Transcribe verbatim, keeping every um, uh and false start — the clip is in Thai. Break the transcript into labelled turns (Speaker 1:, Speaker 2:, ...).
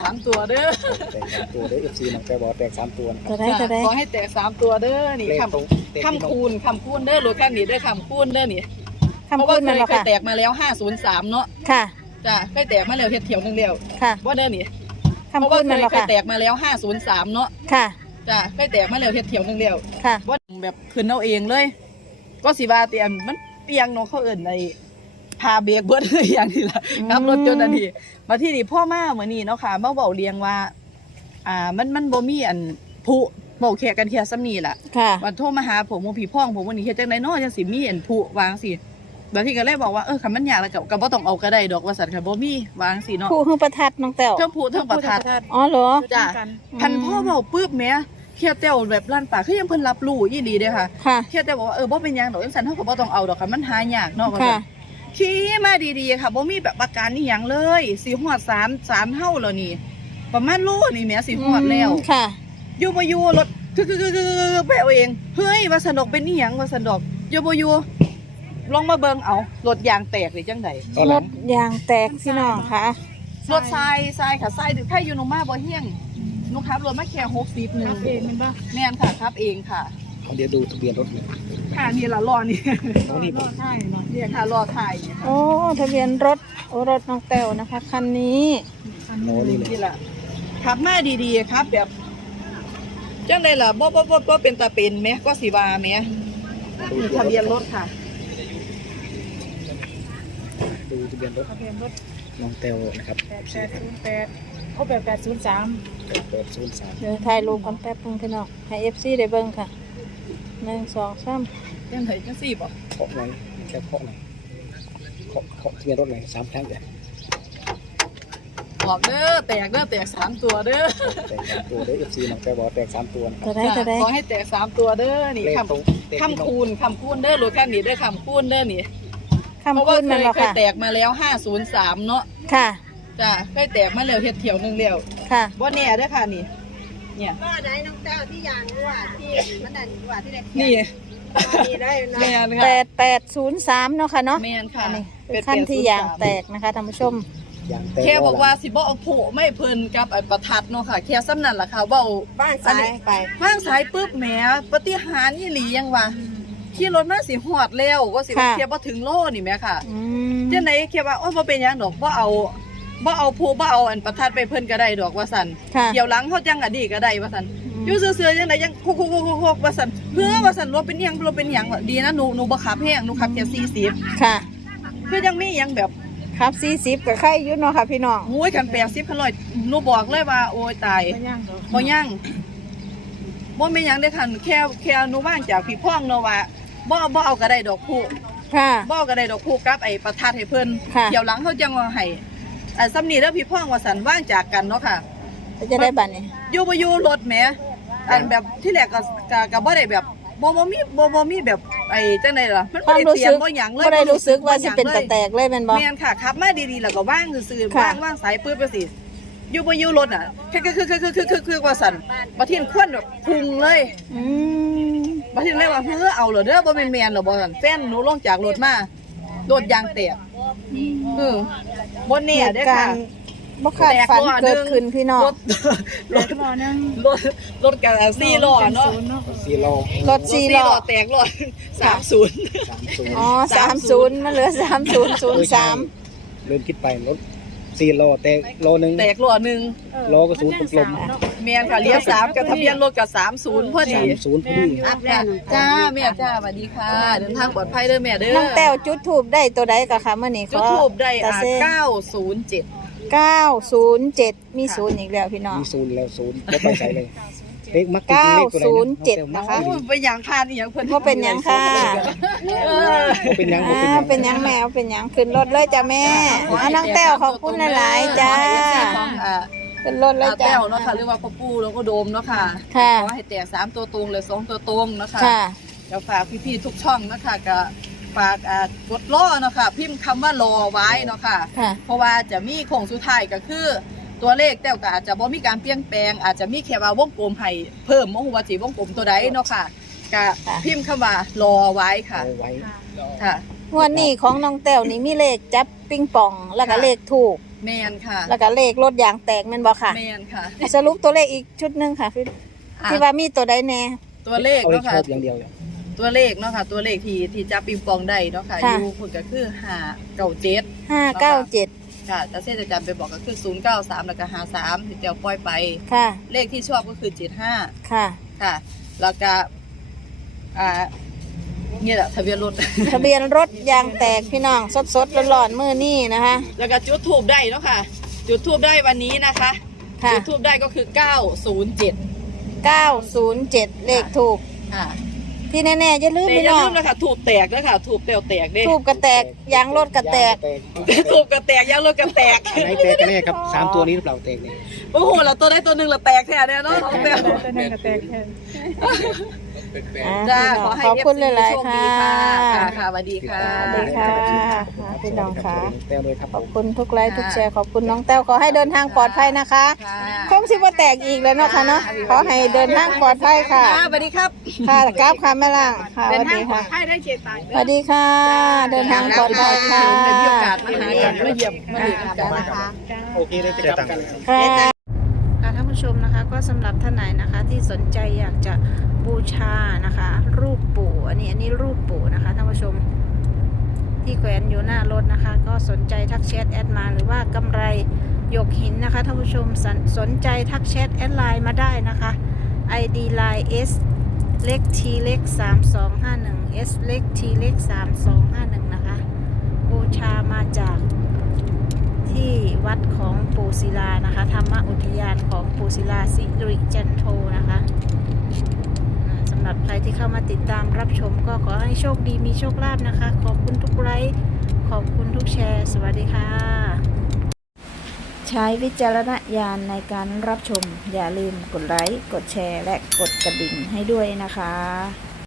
Speaker 1: ามตัวเด้อ
Speaker 2: แตกสามตัวเด้อเอฟซีน้องแต้วบอกแตกสามตัวนะครับ
Speaker 3: จะได้จะได้
Speaker 1: ขอให้แตกสามตัวเด้อนี่
Speaker 2: เลข
Speaker 1: คำ
Speaker 2: ตรงเตะ
Speaker 1: คำคูณคำคูณเด้อรถคันนี้เด้อคำคูณเด้อนี่
Speaker 3: คำ
Speaker 1: เพราะ
Speaker 3: พู
Speaker 1: ว่า
Speaker 3: ด
Speaker 1: เค
Speaker 3: มัน
Speaker 1: ย
Speaker 3: หรอ
Speaker 1: เคย
Speaker 3: ค่ะ
Speaker 1: แตกมาแล้วห้าศูนย์สามเนาะ
Speaker 3: ค่ะ
Speaker 1: จ้ะเคยแตกมาแล้วเฮ็ดเถียวนึงแล้ว
Speaker 3: ค่ะ
Speaker 1: ว่าเด้อนี่
Speaker 3: คำ
Speaker 1: เพราะ
Speaker 3: พู
Speaker 1: ว่า
Speaker 3: ด
Speaker 1: เค
Speaker 3: มัน
Speaker 1: ย
Speaker 3: หรอ
Speaker 1: เคย
Speaker 3: ค่ะ
Speaker 1: แตกมาแล้วห้าศูนย์สามเนาะ
Speaker 3: ค่ะ
Speaker 1: จ้ะเคยแตกมาแล้วเฮ็ดเถียวนึงแล้ว
Speaker 3: ค่ะ
Speaker 1: ว่าแบบขึ้นเอาเองเลย ก็สิว่าเตียนมันเปียงเนาะเขาเอิ้นในพาเบรกเบิดเลยอย่างนี้ล่ะขับรถจนอันนี้มาที่นี่พ่อมาเหมือนนี่เนาะค่ะมาเว้าเรียงว่า อ่ามันมันบ่มีอันผู้เว้าแค่กันแค่ซ้ำนี่ล่ะ
Speaker 3: ค่ะ
Speaker 1: วันโทรมาหาผมว่าพี่พ่องผมวันนี้เฮ็ดจังได๋เนาะจังสิมีอันผู้วางสิบางทีก็เลยบอกว่าเออคันมันยากแล้วก็ก็บ่ต้องเอาก็ได้ดอกว่าซั่นค่ะบ่มีวางสิเนาะ
Speaker 3: ผู้ฮือประทัดน้องแต้ว
Speaker 1: เทิงผู้เทิงประทัด
Speaker 3: อ๋อเหรอ
Speaker 1: จ้ะพันพ่อเว้าปึ๊บแหมเคียแต้วแบบลั่นปากคือยังเพิ่นรับรู้อีหลีเด้อค่ะ
Speaker 3: ค่ะ
Speaker 1: เคียแต้วบอกว่าเออบ่เป็นหยังดอกจังซั่นเฮาก็บ่ต้องเอาดอกค่ะมันหายากเนาะว่า
Speaker 3: ค่ะ
Speaker 1: ซั่นขี่มาดีๆค่ะบ่มีแบบอาการอีหยังเลยสิฮอดศาลศาลเฮาแล้วนี่ ประมาณโลนี่แหมสิฮอดแล้ว
Speaker 3: อืมค่ะ
Speaker 1: อยู่บ่อยู่รถคือๆๆๆไปเอาเองเฮ้ยว่าสนกเป็นอีหยังว่าสนกอยู่บ่อยู่ลองมาเบิ่งเอารถยางแตกหรือจังได๋
Speaker 2: ตอนห
Speaker 3: ร
Speaker 2: ลั
Speaker 3: ถ
Speaker 2: ง
Speaker 3: ยางแตกพี่น้องค่ะ
Speaker 1: รถทรายทรายค่ะทรายถึงไทยอยู่หนองมาบ่เฮียงหนูขับรถมาแค่หกสิบนึงเองแม่นบ่แม่นค่ะครับเองค่ะ
Speaker 2: เอาเดี๋ยวดูทะเบียนรถเลย
Speaker 1: ค่ะนี่ล่ะล้อนี่
Speaker 2: เอานี่บอก
Speaker 1: ใช่เนาะเนี่ยค่ะล้อท้าย
Speaker 3: โอ้ทะเบียนรถโอ้รถน้องแต้วนะคะคันนี้
Speaker 2: โน้นี่เลย
Speaker 1: นี่ล่ะขับมาดีๆครับแบบจังได๋ล่ะบ่บ่บ่บ่เป็นตาเป็นแหมก็สิว่าแหมนี่ทะเบียนรถค่ะ
Speaker 2: ดูทะเบียนรถ
Speaker 4: ทะเบียนรถ
Speaker 2: น้องแต้วนะครับ
Speaker 4: แปดแปดศูนย์แปดเขาแปดแปดศูนย์สาม
Speaker 2: แปดศูนย์สาม
Speaker 3: เดี๋ยวถ่ายรูปกันแป๊บนึงพี่น้องให้เอฟซีได้เบิ่งค่ะหนึ่งสองสาม
Speaker 1: จังไดจังซี่บ่
Speaker 2: เคาะหน่อยแค่เคาะหน่อยเคาะเคาะทะเบียนรถหน่อยสามครั้งเดี๋ยว
Speaker 1: บอกเด้อแตกเด้อแตกสามตัวเด้อ
Speaker 2: แตกสามตัวเด้อเอฟซีน้องแต้วบอกแตกสามตัวนะครับ
Speaker 3: จะได้จะได้
Speaker 1: ขอให้แตกสามตัวเด้อนี่
Speaker 2: เลข
Speaker 1: คำ
Speaker 2: ตรงเตะ
Speaker 1: คำคูณคำคูณเด้อรถคันนี้เด้อคำคูณเด้อนี่
Speaker 3: คำ
Speaker 1: เพราะ
Speaker 3: พู
Speaker 1: ว่า
Speaker 3: ด
Speaker 1: เค
Speaker 3: มัน
Speaker 1: ย
Speaker 3: หรอ
Speaker 1: เคย
Speaker 3: ค่ะ
Speaker 1: แตกมาแล้วห้าศูนย์สามเนาะ
Speaker 3: ค่ะ
Speaker 1: จ้ะเคยแตกมาแล้วเฮ็ดเที่ยวหนึงแล้ว
Speaker 3: ค่ะ
Speaker 1: บ่แน่เด้อค่ะนี่ เนี่ย
Speaker 5: ก็ได้น้องเจ้าที่ยางรั่วที่มันดันรั่วที่เด็ก
Speaker 1: นี่
Speaker 5: นี่ได้นะ
Speaker 1: แม่น
Speaker 3: แป
Speaker 1: ค่ะ
Speaker 3: ดแปดศูนย์สามเนาะค่ะเนาะ
Speaker 1: แม่นค่ะ
Speaker 3: อันนี้เป็นขั้นที่ยางแตกนะคะท่านผู้ชม
Speaker 2: ยางแตก
Speaker 1: แค่บอกว่าสิบ่เอาผู้ไม่เพิ่นกับไอ้ประทัดเนาะค่ะแค่ซ้ำนั่นล่ะค่ะเว้า
Speaker 5: บ้านสายไป
Speaker 1: วางสายปุ๊บแหมปฏิหารย์อีหลียังว่าขี่รถมาสิฮอดแล้วก็สิ
Speaker 3: ค่ะ
Speaker 1: เทียบบ่ถึงโลนี่แหมค่ะ
Speaker 3: อืม
Speaker 1: จังได๋คิดว่าโอ้ยบ่เป็นหยังดอกบ่เอาบ่เอาผู้บ่เอาอันประทัดไปเพิ่นก็ได้ดอกว่าซั่น
Speaker 3: ค่ะ
Speaker 1: เดี๋ยวหลังเฮาจังอันนี้ก็ได้ว่าซั่นอยู่ซื่อๆจังได๋ยังคุกๆๆๆว่าซั่นเพื่อว่าซั่นรถเป็นหยังรถเป็นหยังดีนะหนูหนูบ่ขับแฮงหนูขับแค่สี่สิบ
Speaker 3: ค่ะ
Speaker 1: คือยังมีหยังแบบ
Speaker 3: ครับสี่สิบกับใครอยู่เนาะค่ะพี่น้อง
Speaker 1: โอ้ยคันแปดสิบคันร้อยหนูบอกเลยว่าโอ้ยตาย
Speaker 4: ไม่ย่างดอก
Speaker 1: บ่ยังบ่แม่นหยังเด้อคันแค่แค่หนูว่างจากพี่พ่องเนาะว่าบ่เอาบ่เอาก็ได้ดอกผู้
Speaker 3: ค่ะ
Speaker 1: บ่เอาก็ได้ดอกผู้กับไอ้ประทัดให้เพิ่น
Speaker 3: ค่ะ
Speaker 1: เดี๋ยวหลังเขาจังว่าให้อ่าซ้ำนี้แล้วพี่พ่องว่าสันว่างจากกันเนาะค่ะ
Speaker 3: จะได้บัตรนี่
Speaker 1: อยู่บ่อยู่รถแหมอันแบบที่แรกก็ก็ก็บ่ได้แบบบ่บ่มีบ่บ่มีแบบไอ้จังได๋ล่ะมัน
Speaker 3: ควา
Speaker 1: บ่
Speaker 3: ม
Speaker 1: ได้
Speaker 3: รู้
Speaker 1: เตรีย
Speaker 3: สึ
Speaker 1: ม
Speaker 3: ก
Speaker 1: บ่หยังเลย
Speaker 3: บ่ได้รู้สึกว่าสิเป็น
Speaker 1: บ่ห
Speaker 3: ตะ
Speaker 1: ยัง
Speaker 3: แต
Speaker 1: เลย
Speaker 3: กเลยแม่นบ่
Speaker 1: แม่นค่ะขับมาดีๆแล้วก็ว่างซื่อๆ
Speaker 3: ค่ะ
Speaker 1: ว่างว่างสายปื๊ดไปสิอยู่บ่อยู่รถอ่ะคือคือคือคือคือคือคือว่าซั่นบ่ทิ่นควนแบบพุ่งเลย
Speaker 3: อืม
Speaker 1: บ่ทิ่นเลยว่าเฮ้อเอาเหรอเด้อบ่แม่นแม่นเหรอบ่ซั่นแฟนหนูลงจากรถมารถยางแตกเออบ่แน่เด้อค่ะ
Speaker 3: บ่คาดฝันเกิดขึ้นพี่น้อง
Speaker 1: รถรถ
Speaker 4: รอนึง
Speaker 1: รถรถกันสี่ล้อเนาะ
Speaker 4: ศูย์เนาะ
Speaker 2: สี่ล้อ
Speaker 3: รถสี่ล้อ
Speaker 1: แตกล้อสามศูนย์
Speaker 2: สามศูนย์
Speaker 3: อ๋อสามศูนย์มันเหลือสามศูนย์ศูนย์สาม
Speaker 2: เริ่มคิดไปรถสี่ล้อแตกล้อหนึ่ง
Speaker 1: แตกล้อหนึ่ง
Speaker 2: ล้อก็ศูนย์กลม
Speaker 1: เมียนค่ะเลี้ยวสามกับทะเบียนรถกับสามศูนย์พอ
Speaker 2: ๆ
Speaker 1: ดี
Speaker 2: สามศูนย์พอดี
Speaker 1: อ่ะจ้าจ้าแม่จ้าสวัสดีค่ะ เดินทางปลอดภัยเด้อแม่เด้อ
Speaker 3: น้องแต้วจุดทูบได้ตัวใดกะคะเมื่อนี้
Speaker 1: จุดทูบได้อ่าเก้าศูนย์เจ็ด
Speaker 3: เก้าศูนย์เจ็ดมีศูนย์อีกแล้วพี่น้อง
Speaker 2: มีศูนย์แล้วศูนย์ไม่ไปใส่เลยเลขมัก
Speaker 3: เก้า
Speaker 2: เลขตัวไหน
Speaker 3: ศูนย์เจ็ด
Speaker 2: มั
Speaker 3: นะ
Speaker 2: ก
Speaker 3: คะ
Speaker 1: โอ้ยไปหยังพานอีหยังเพิ่น
Speaker 3: ว่าเป็นหยังค่ะ
Speaker 1: เออ
Speaker 2: บ่เป็นหยังบ่
Speaker 3: อ่า
Speaker 2: เป็นหยัง
Speaker 3: เป็นหยังแมวเป็นหยังขึ้นรถเลยจ้ะแม่อ่าน้องแต้วขอบคุณหลายๆจ้า
Speaker 1: ของอ่า
Speaker 3: ขึ้นรถเลย
Speaker 1: อ่า
Speaker 3: จ้า
Speaker 1: แต้วเนาะค่ะเรียกว่าพ่อปู่แล้วก็โดมเนาะค่ะ
Speaker 3: ค่ะ
Speaker 1: ขอให้แตกสามตัวตรงเลยสองตัวตรงเนาะค่ะ
Speaker 3: ค่ะ
Speaker 1: เดี๋ยวฝากพี่ๆทุกช่องนะคะก็ฝากอ่ากดล้อเนาะค่ะพิมพ์คำว่ารอไว้เนาะค่ะ
Speaker 3: ค่ะ
Speaker 1: เพราะว่าจะมีโค้งสุดท้ายก็คือ ตัวเลขแต่ก็อาจจะบ่มีการเปลี่ยนแปลง อาจจะมีแค่ว่าวงกลมให้เพิ่มบ่ฮู้ว่าสิวงกลมตัวใดเนาะค่ะก็พิมพ์คำว่ารอไว้ค่ะ
Speaker 2: เอาไว้
Speaker 1: ค่ะ
Speaker 3: งวันนี้ของน้องแต้วนี่มีเลขจับปิงปองแล้วก็
Speaker 1: ค่ะ
Speaker 3: เลขถูก
Speaker 1: แมนค่ะ
Speaker 3: แล้วก็เลขรถยางแตกแม่นบ่ค่ะ
Speaker 1: แมนค่ะ
Speaker 3: สรุปตัวเลขอีกชุดหนึงค่ะพี่
Speaker 1: อ่ะ
Speaker 3: ที่ว่ามีตัวใดแน่
Speaker 1: ตัวเลข
Speaker 2: เอาเลข
Speaker 1: เนาะ
Speaker 2: ช
Speaker 1: ค่ะ
Speaker 2: อบอย่างเดียวเลย
Speaker 1: ตัวเลขเนาะค่ะ ตัวเลขที่ที่จับปิงปองได้เนาะค่ะ
Speaker 3: ค่ะ
Speaker 1: อยู่พุ่นก็คือห้าเก้าเจ็ด
Speaker 3: ห้าเก้าเจ็ด
Speaker 1: ค่ะแต่เส้นจะจำไปบอกก็คือศูนย์เก้าสามแล้วก็ห้าสามที่เตียวปล่อยไป
Speaker 3: ค่ะ
Speaker 1: เลขที่ชอบก็คือเจ็ดห้า
Speaker 3: ค่ะ
Speaker 1: ค่ะ แล้วก็อ่าเนี่ยแหละทะเบียนรถ
Speaker 3: ทะเบียนรถยางแตกพี่น้องสดๆร้อนๆมื้อนี้นะคะ
Speaker 1: แล้วก็จุดทูบได้เนาะค่ะ จุดทูบได้วันนี้นะคะ
Speaker 3: ค่ะ
Speaker 1: จุดทูบได้ก็คือเก้าศูนย์เจ็ด
Speaker 3: เก้าศูนย์เจ็ดเลขถูก
Speaker 1: ค่ะ
Speaker 3: ที่แน่ๆอย่าลืม
Speaker 1: แต่
Speaker 3: พี่
Speaker 1: อย่า
Speaker 3: น้อ
Speaker 1: ลื
Speaker 3: ง
Speaker 1: มนะคะถูกแตกนะคะถูกเตียวแตกเด้
Speaker 3: ทูบกระแตกยางรถกระแตก
Speaker 1: ถูกกระแตกยางรถกระแตก
Speaker 2: อันไหนแตกกันแน่ครับสามตัวนี้หรือเปล่าแตกเนี่ย
Speaker 1: โอ้โหเราตัวได้ตัวหนึ่งเราแตกแท้เนี่ยเนาะของเตียว
Speaker 4: ตัวนึงก็แตกแค่
Speaker 3: อ่า
Speaker 1: จ้า
Speaker 3: พี่น้
Speaker 1: ข
Speaker 3: อ
Speaker 1: อง ให้
Speaker 3: ขอบคุณห
Speaker 1: เอฟ
Speaker 3: ลาย
Speaker 1: ซีโชค
Speaker 3: ๆ
Speaker 1: ดี
Speaker 3: ค่ะ
Speaker 1: ค่ะค่ะสวัสดีค่ะ
Speaker 3: สวัสดีค่ะพี่น้องค่ะ
Speaker 2: แต้วเลยครับ
Speaker 3: ขอบคุณทุกไลค์ทุกแชร์ขอบคุณน้องแต้วขอให้เดินทางปลอดภัยนะคะ
Speaker 1: ค่ะ
Speaker 3: คงสิว่าแตกอีกแล้วเนาะค่ะเนาะขอให้เดินทางปลอดภัยค่ะ
Speaker 1: ค่ะสวัสดีครับ
Speaker 3: ค่ะกราบค่ะแม่ล่างค่ะส
Speaker 1: เดิน
Speaker 3: วัส
Speaker 1: ทาง
Speaker 3: ดี
Speaker 1: ปลอ
Speaker 3: ค่ะ
Speaker 1: ดภัยได้เกียรติต่าง
Speaker 3: สวัสดีค่ะ เดินทางปลอดภัยค่ะ
Speaker 1: ได้มีโอกาสมาหากันมาเยี่ยมมาเยี่ยมกันนะคะ
Speaker 2: โอเคเลยจะกลับกัน
Speaker 3: ค่ะค่ะท่านผู้ชมนะคะก็สำหรับท่านไหนนะคะที่สนใจอยากจะบูชานะคะ รูปปู่อันนี้อันนี้รูปปู่นะคะท่านผู้ชมที่แขวนอยู่หน้ารถนะคะ ก็สนใจทักแชทแอดมาหรือว่ากำไรหยกหินนะคะท่านผู้ชมสนสนใจทักแชทแอดไลน์มาได้นะคะ ไอ ดี ไลน์ S เล็ก T เล็กสามสองห้าหนึ่ง S เล็ก T เล็กสามสองห้าหนึ่งนะคะบูชามาจากที่วัดของปูศิลานะคะธรรมอุทยานของปูศิลาสิริจันโทนะคะอ่าสำหรับใครที่เข้ามาติดตามรับชมก็ขอให้โชคดีมีโชคลาภนะคะ ขอบคุณทุกไลค์ขอบคุณทุกแชร์ สวัสดีค่ะ ใช้วิจารณญาณในการรับชมอย่าลืมกดไลค์กดแชร์และกดกระดิ่งให้ด้วยนะคะ